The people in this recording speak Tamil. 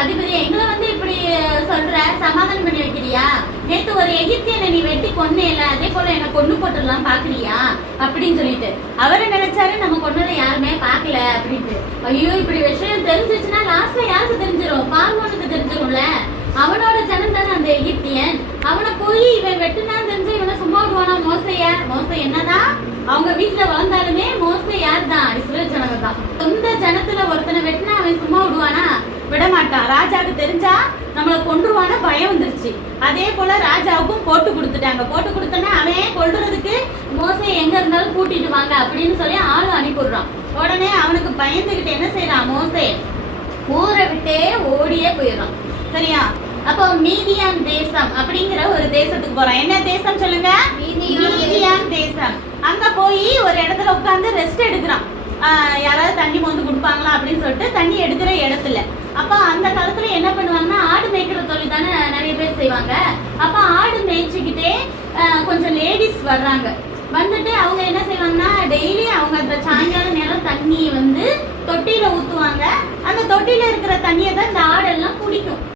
அதிபதி எங்களை வந்து இப்படி சொல்ற சமாதானம் பண்ணி வைக்கிறியா? நேத்து ஒரு எகிப்தியனை நீ வெட்டி கொன்னேல அதே போல என்ன கொண்டு போட்டுடலாம் பாக்குறியா அப்படின்னு சொல்லிட்டு. அவரை நினைச்சாரு நம்ம கொண்டதை யாருமே பார்க்கல அப்படின்ட்டு. ஐயோ இப்படி விஷயம் தெரிஞ்சிச்சுன்னா லாஸ்ட்ல யாருக்கு தெரிஞ்சிடும் பார்வோனுக்கு தெரிஞ்சிரும்ல. அவனோட ஜனம் தானே அந்த எகிப்தியன். அவனை போய் இவன் வெட்டுனா தெரிஞ்சு இவனை சும்மா விடுவானா மோசைய? மோசை என்னதான்? அவங்க வீட்டுல வளர்ந்தாலுமே மோசை யார் தான் இஸ்ரேல் ஜனங்க தான் சொந்த ஜனத்துல ஒருத்தனை வெட்டினா அவன் சும்மா விடுவானா விட மாட்டான் ராஜாவுக்கு தெரிஞ்சா நம்மள கொன்றுவான பயம் வந்துருச்சு. அதே போல ராஜாவுக்கும் போட்டு கொடுத்துட்டாங்க. போட்டு கொடுத்தோன்னா அவன் கொல்றதுக்கு மோசை எங்க இருந்தாலும் கூட்டிட்டு வாங்க அப்படின்னு சொல்லி ஆள் அனுப்பிடுறான் உடனே அவனுக்கு பயந்துகிட்டு என்ன செய்யறான் மோசே? ஊரை விட்டே ஓடியே போயிடுறான். சரியா? அப்போ மீதியான் தேசம் அப்படிங்கிற ஒரு தேசத்துக்கு போறான். என்ன தேசம் சொல்லுங்க? மீதியான் தேசம். அங்க போய் ஒரு இடத்துல உட்கார்ந்து ரெஸ்ட் எடுக்கிறான். யாராவது தண்ணி மோந்து கொடுப்பாங்களா அப்படின்னு சொல்லிட்டு தண்ணி எடுக்கிற இடத்துல அப்ப அந்த காலத்துல என்ன பண்ணுவாங்கன்னா ஆடு மேய்க்கிற தொழில் தானே நிறைய பேர் செய்வாங்க அப்ப ஆடு மேய்ச்சிக்கிட்டே ஆஹ் வர்றாங்க. வந்துட்டு அவங்க என்ன செய்வாங்கன்னா டெய்லி அவங்க அந்த சாயங்கால நேரம் தண்ணி வந்து தொட்டியில ஊத்துவாங்க. அந்த தொட்டியில இருக்கிற தண்ணியை தான் இந்த ஆடெல்லாம் குடிக்கும்.